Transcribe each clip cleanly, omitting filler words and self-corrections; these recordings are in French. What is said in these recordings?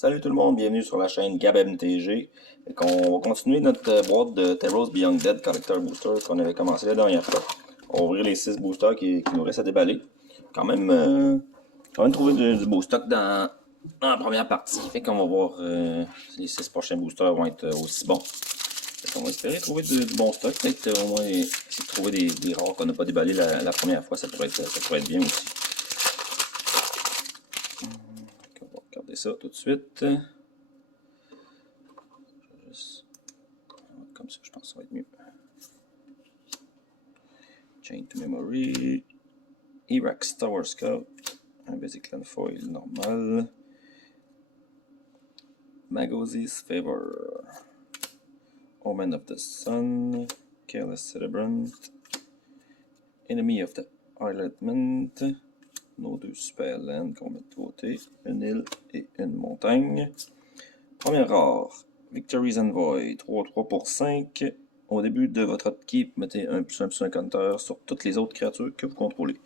Salut tout le monde, bienvenue sur la chaîne GabMTG. On va continuer notre boîte de Terrors Beyond Dead Collector Booster qu'on avait commencé la dernière fois. On va ouvrir les 6 boosters qui nous restent à déballer. Quand même trouvé du beau stock dans la première partie. Fait qu'on va voir si les 6 prochains boosters vont être aussi bons. Fait qu'on va espérer trouver du bon stock. Peut-être au moins essayer de trouver des rares qu'on n'a pas déballés la première fois. Ça pourrait être bien aussi. On va regarder ça tout de suite. Comme ça, je pense que ça va être mieux. Chain to Memory. Erax Tower Scout. Un Basic Land Foil normal. Magosi's Favor. Omen of the Sun. Careless Celebrant. Enemy of the Isletment. Nos deux super lands qu'on met de côté. Une île et une montagne. Première rare. Victory's Envoy. 3-3 pour 5. Au début de votre upkeep, mettez un +1/+1 counter sur toutes les autres créatures que vous contrôlez.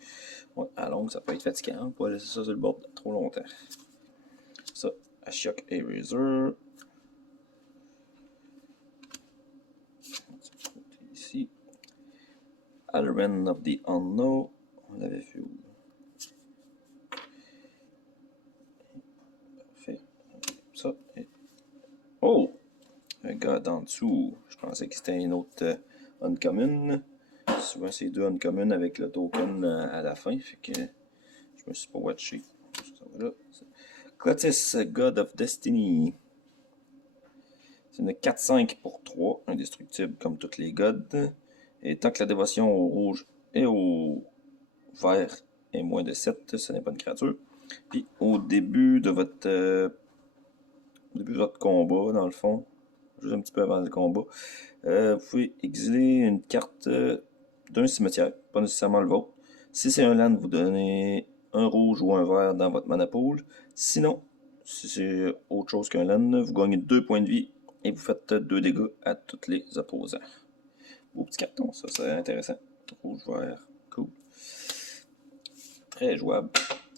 Ouais, à longue, ça peut être fatigant, on peut pas laisser ça sur le board trop longtemps. Ça, Ashiok Eraser. Ici. Alren of the Unknown. On l'avait fait où? Parfait. Ça. Et... Oh! Un gars en dessous. Je pensais que c'était une autre uncommon. Souvent, c'est deux uncommon avec le token à la fin. Fait que je me suis pas watché. Ça va là. Clotis, God of Destiny. C'est une 4-5 pour 3, indestructible comme toutes les gods. Et tant que la dévotion au rouge et au vert est moins de 7, ce n'est pas une créature. Puis au début de votre combat, dans le fond, juste un petit peu avant le combat, vous pouvez exiler une carte d'un cimetière, pas nécessairement le vôtre. Si c'est un land, vous donnez un rouge ou un vert dans votre mana pool. Sinon, si c'est autre chose qu'un land, vous gagnez 2 points de vie et vous faites 2 dégâts à tous les opposants. Beau petit carton, ça c'est intéressant. Rouge, vert, cool. Très jouable,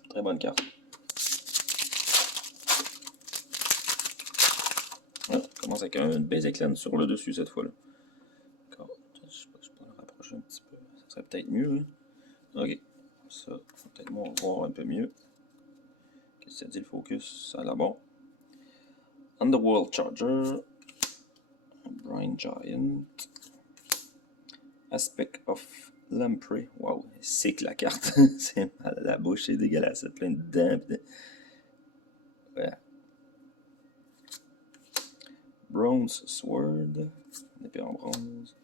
très bonne carte. Ah, on commence avec un Basic Land sur le dessus cette fois-là. D'accord, je sais pas, je peux le rapprocher un petit peu. Ça serait peut-être mieux. Hein? Ok, ça, peut-être voir un peu mieux. Qu'est-ce que ça dit le focus? Ça a l'air bon. Underworld Charger. Brine Giant. Aspect of Lamprey. Wow, c'est que la carte. C'est mal à la bouche, c'est dégueulasse. C'est plein de dents. Ouais. Bronze Sword. Épée en bronze.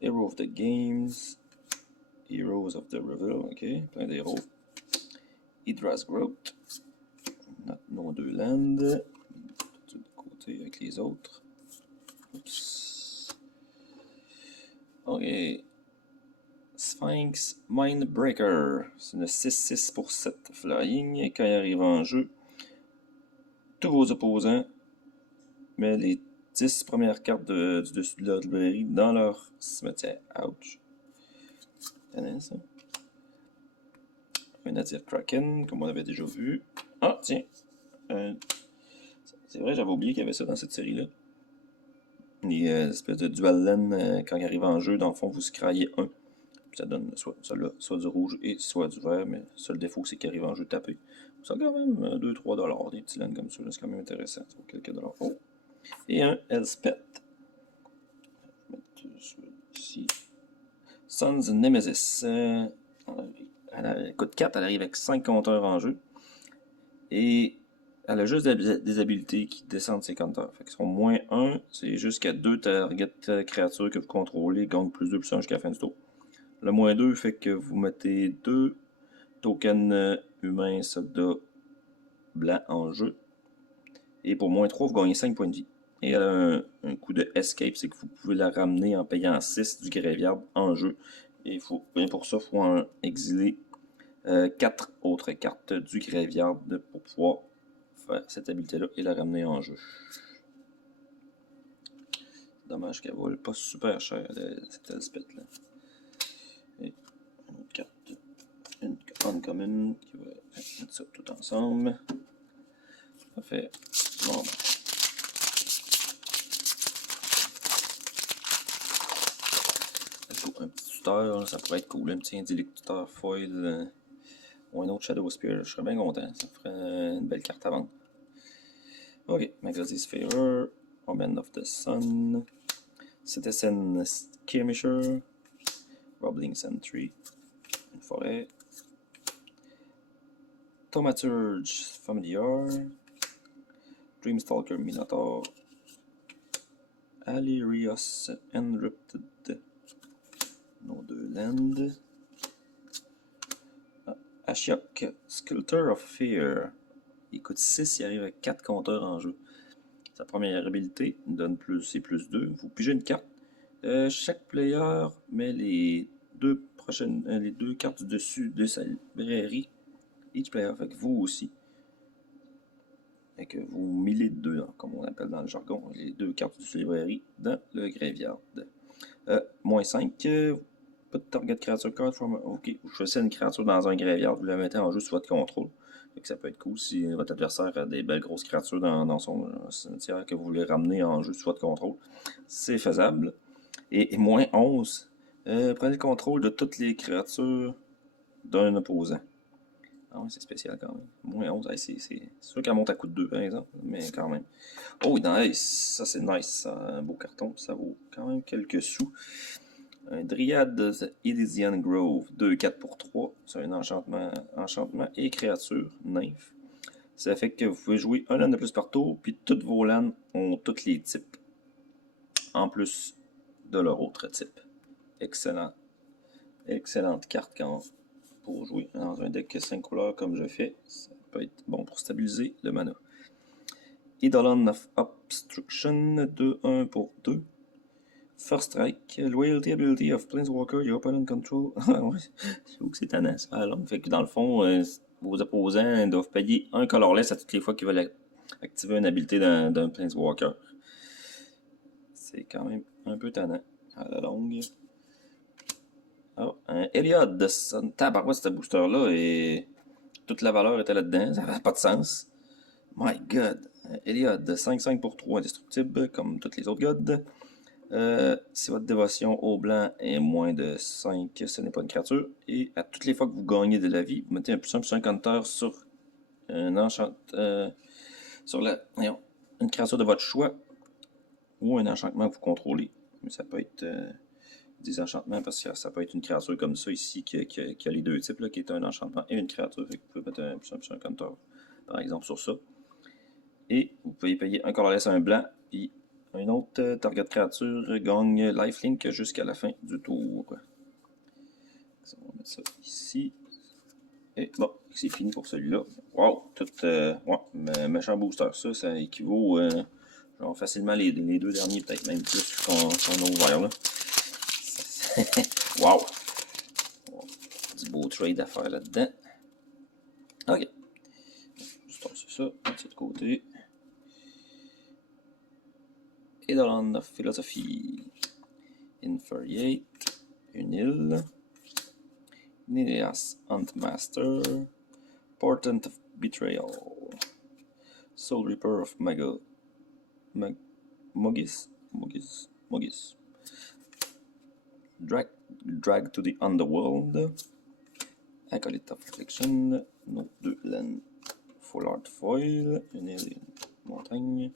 Hero of the Games. Heroes of the Reveal. Ok, plein d'héros. Hydra's Growth. Nos deux lands. Tout de côté avec les autres. Oups. Ok. Sphinx Mindbreaker. C'est une 6-6 pour 7 flying. Et quand il arrive en jeu, tous vos opposants mettent les 10 premières cartes du dessus de leur librairie dans leur cimetière. Ouch. T'as ça? Un Nadir Kraken, comme on avait déjà vu. Ah, tiens. C'est vrai, j'avais oublié qu'il y avait ça dans cette série-là. Les espèces de dual land, quand il arrive en jeu, dans le fond, vous scraillez un. Ça donne soit du rouge et soit du vert, mais le seul défaut, c'est qu'il arrive en jeu tapé. Ça a quand même 2-3$, des petits lands comme ça, c'est quand même intéressant. Ça vaut quelques dollars. Oh! Et un Elspeth. Je vais mettre ici. Sun's Nemesis. Elle coûte 4, elle arrive avec 5 compteurs en jeu. Et elle a juste des habilités qui descendent ses compteurs. Fait qu'ils sont moins 1, c'est jusqu'à 2 targets créatures que vous contrôlez, gagnent plus 2 plus 1 jusqu'à la fin du tour. Le moins 2 fait que vous mettez 2 tokens humains soldats blancs en jeu. Et pour moins 3, vous gagnez 5 points de vie. Et elle a un coup de escape, c'est que vous pouvez la ramener en payant 6 du graveyard en jeu. Et pour ça, il faut exiler 4 autres cartes du graveyard pour pouvoir faire cette habilité-là et la ramener en jeu. Dommage qu'elle vole pas super cher, cette Elspeth-là. Et une autre carte, une uncommon, qui va mettre ça tout ensemble. Ça fait Bon. Un petit tuteur, ça pourrait être cool. Un petit indilecteur foil ou un autre Shadow Spear. Je serais bien content. Ça ferait une belle carte à vendre. Ok, Magazine Sphere, Omen of the Sun, Citizen Skirmisher, Robbling Sentry, une forêt, Thaumaturge Familiar, Dreamstalker Minotaur, Alirios Enrupted, nos deux lands, Ashiok Sculptor of Fear. Il coûte 6, il arrive à 4 compteurs en jeu. Sa première habilité donne c'est plus 2. Vous pigez une carte. Chaque player met les deux cartes du dessus de sa librairie. Each player, fait que vous aussi. Fait que vous millez de 2, comme on appelle dans le jargon, les deux cartes de sa librairie dans le graveyard. Moins 5. Pas de target créature card from. Ok, vous choisissez une créature dans un graveyard, vous la mettez en jeu sous votre contrôle. Fait que ça peut être cool si votre adversaire a des belles grosses créatures dans son cimetière que vous voulez ramener en jeu sous votre contrôle. C'est faisable. Et moins 11. Prenez le contrôle de toutes les créatures d'un opposant. Ah ouais, c'est spécial quand même. Moins 11, c'est sûr qu'elle monte à coup de 2 par exemple, mais quand même. Oh, nice! Ça c'est nice, un beau carton, ça vaut quand même quelques sous. Un Dryad de Elysian Grove, 2-4 pour 3. C'est un enchantement et créature, nymphe. Ça fait que vous pouvez jouer un land de plus par tour, puis toutes vos lands ont tous les types. En plus de leur autre type. Excellent. Excellente carte pour jouer dans un deck 5 couleurs comme je fais. Ça peut être bon pour stabiliser le mana. Eidolon of Obstruction, 2-1 pour 2. First Strike, Loyalty Ability of Planeswalker, your opponent control. Je trouve que c'est tannant ça. Alors, fait que dans le fond, vos opposants doivent payer un colorless à toutes les fois qu'ils veulent activer une habilité d'un Planeswalker. C'est quand même un peu tannant à la longue. Oh, un Eliod, tabarouette, ce booster-là, et toute la valeur était là-dedans, ça n'avait pas de sens. My god, Eliod, 5-5 pour 3, indestructible, comme toutes les autres gods. Si votre dévotion au blanc est moins de 5, ce n'est pas une créature. Et à toutes les fois que vous gagnez de la vie, vous mettez un plus 1 counter sur un sur une créature de votre choix ou un enchantement que vous contrôlez. Mais ça peut être des enchantements parce que ça peut être une créature comme ça ici qui a les deux types, là, qui est un enchantement et une créature. Fait que vous pouvez mettre un plus 1 counter par exemple sur ça. Et vous pouvez payer un colorless à un blanc, puis un autre target créature gagne lifelink jusqu'à la fin du tour. On va mettre ça ici. Et bon, c'est fini pour celui-là. Wow, tout méchant booster. Ça équivaut genre facilement les deux derniers, peut-être même plus qu'on a ouvert là. Wow! Du beau trade à faire là-dedans. Ok. C'est ça, c'est de côté. Eidolon of Philosophy. Infuriate. Une île. Nileas Huntmaster. Portent of Betrayal. Soul Reaper of Mogis. Drag to the Underworld. Acolyte of Affliction. Nos deux lands. Full Art Foil. Une île et une montagne.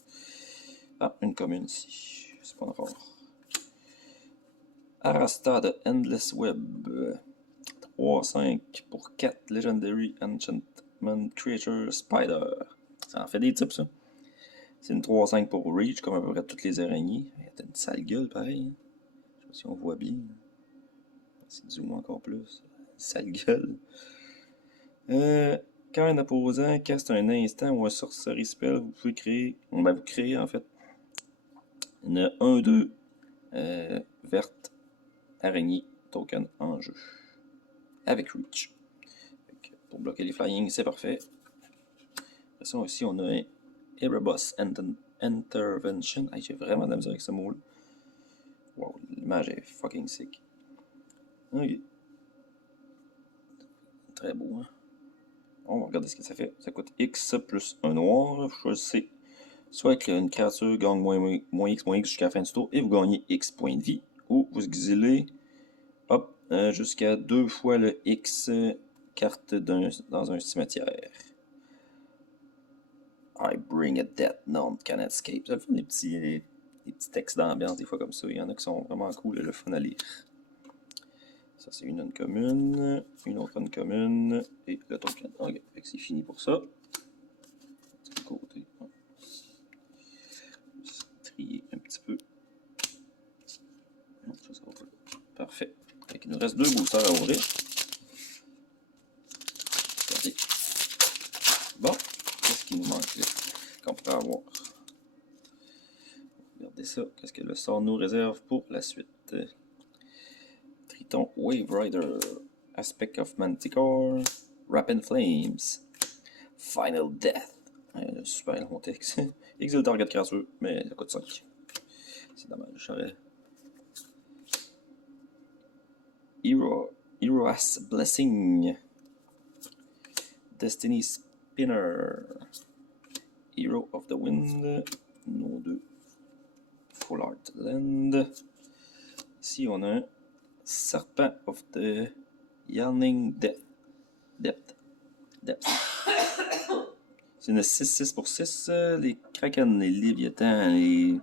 Ah, une commune ici. C'est pas encore. Arasta de Endless Web. 3-5 pour 4 Legendary Enchantment Creature Spider. Ça en fait des types, ça. C'est une 3-5 pour Reach, comme à peu près toutes les araignées. Il y a une sale gueule, pareil. Hein. Je sais pas si on voit bien. C'est zoom encore plus. Une sale gueule. Quand un opposant caste un instant ou un sorcery spell, vous pouvez créer. Vous créez en fait une 1-2 verte araignée token en jeu. Avec Reach. Pour bloquer les flying, c'est parfait. Après ça, ici, on a un Erebos Intervention. Hey, j'ai vraiment de la misère avec ce mot-là. Wow, l'image est fucking sick. Ok. Très beau, hein. On va regarder ce que ça fait. Ça coûte X plus un noir. Vous choisissez Soit que une créature gagne moins X jusqu'à la fin du tour et vous gagnez X points de vie. Ou vous exilez hop, jusqu'à 2 fois le X carte dans un cimetière. I bring a death, none can escape. Ça fait des petits textes d'ambiance des fois comme ça. Il y en a qui sont vraiment cool et le fun à lire. Ça c'est une uncommune, une autre uncommune et le token. Ok, c'est fini pour ça. De côté. Trier un petit peu. Non, ça va pas. Parfait. Il nous reste 2 boosters à ouvrir. Regardez. Bon, qu'est-ce qui nous manque là qu'on pourrait avoir? Regardez ça. Qu'est-ce que le sort nous réserve pour la suite? Triton Wave Rider. Aspect of Manticore. Rapid Flames. Final Death. Super long texte. Exile target créature, mais ça coûte 5. C'est dommage. Hero's Blessing. Destiny Spinner. Hero of the Wind. Nos 2. Full Art Land. Ici, on a un Serpent of the Yawning Depth. C'est une 6-6 pour 6. Les Kraken, les Léviathans, les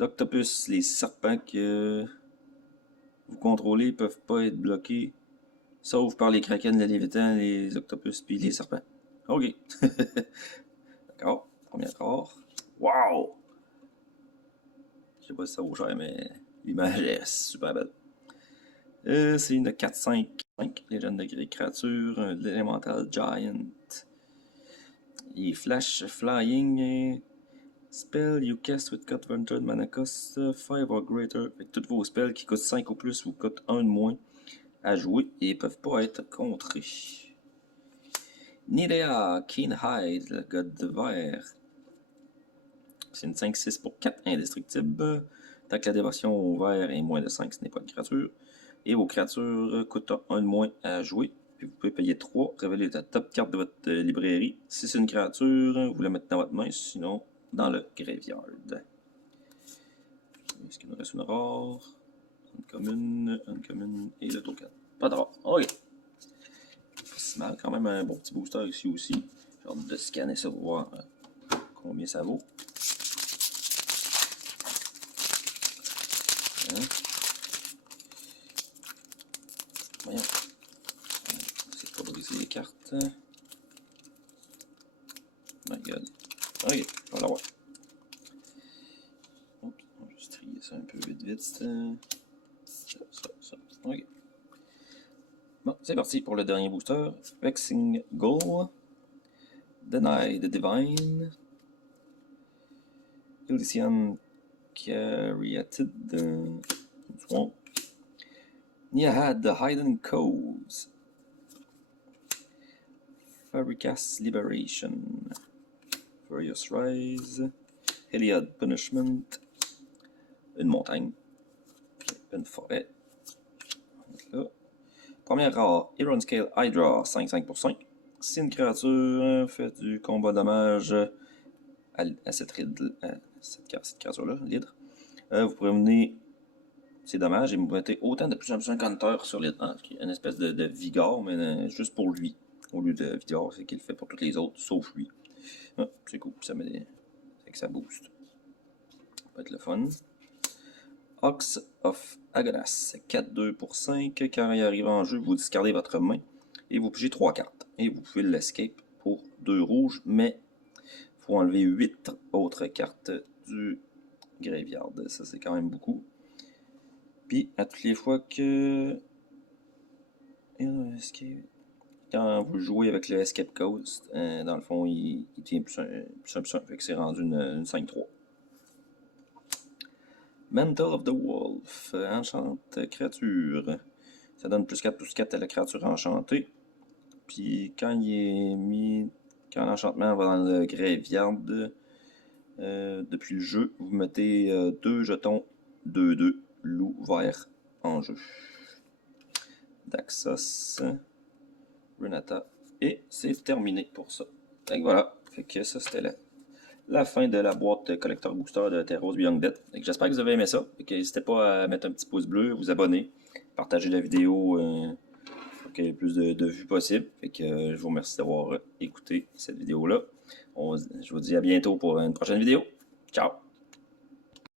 Octopus, les serpents que vous contrôlez peuvent pas être bloqués. Sauf par les Kraken, les Léviathans, les Octopus puis les serpents. Ok. D'accord. Première carte. Wow! Je sais pas si ça vaut cher, mais l'image est super belle. C'est une 4-5. Légende de Grey créature. L'Elemental Giant. Il est Flash Flying. Spell you cast with converted mana cost 5 or greater. Avec tous vos spells qui coûtent 5 ou plus ou coûtent 1 de moins à jouer et peuvent pas être contrés. Nidea, Keenhide, le god de verre. C'est une 5-6 pour 4 indestructibles. Tant que la dévotion au vert est moins de 5, ce n'est pas une créature. Et vos créatures coûtent 1 de moins à jouer. Puis vous pouvez payer 3. Révélez la top carte de votre librairie. Si c'est une créature, vous la mettez dans votre main. Sinon, dans le graveyard. Est-ce qu'il nous reste une rare? Une commune et le token. Pas de rare. Ok. Pas si mal. Quand même un bon petit booster ici aussi. J'ai hâte de scanner ça pour voir combien ça vaut. Hein? Voyons. C'est pas briser les cartes. My god. Ok, on va l'avoir. On va juste trier ça un peu vite. Ça. Ok. Bon, c'est parti pour le dernier booster. Vexing Goal. Deny the Divine. Elysian Caryatid. Swamp. Niahad the Hidden Coves. Fabricas Liberation. Furious Rise. Heliod Punishment. Une montagne. Une forêt. Là. Première rare, Iron Scale Hydra 5-5 pour 5. Si une créature fait du combat dommage à cette créature-là, l'hydre, vous pouvez mener ces dommages et vous mettez autant de plus en plus un counter sur l'hydre. Une espèce de vigueur, mais juste pour lui. Au lieu de vigueur, c'est qu'il le fait pour tous les autres, sauf lui. Ah, c'est cool, ça met que ça booste. Ça peut être le fun. Ox of Agonas, 4-2 pour 5. Quand il arrive en jeu, vous discardez votre main et vous pigez 3 cartes. Et vous pouvez l'escape pour 2 rouges, mais il faut enlever 8 autres cartes du graveyard. Ça, c'est quand même beaucoup. Puis, à toutes les fois que... Quand vous jouez avec le Escape Coast, dans le fond, il devient plus un. Fait que c'est rendu une 5-3. Mantle of the Wolf, enchante créature. Ça donne plus 4 à la créature enchantée. Puis quand il est mis. Quand l'enchantement va dans le graveyard depuis le jeu, vous mettez 2 jetons 2-2 loup vert en jeu. Daxos, Renata. Et c'est terminé pour ça. Donc voilà. Fait que ça c'était la fin de la boîte Collector Booster de Terros Beyond Dead. J'espère que vous avez aimé ça. N'hésitez pas à mettre un petit pouce bleu, vous abonner, partager la vidéo pour qu'il y ait le plus de vues possible. Je vous remercie d'avoir écouté cette vidéo-là. Je vous dis à bientôt pour une prochaine vidéo. Ciao!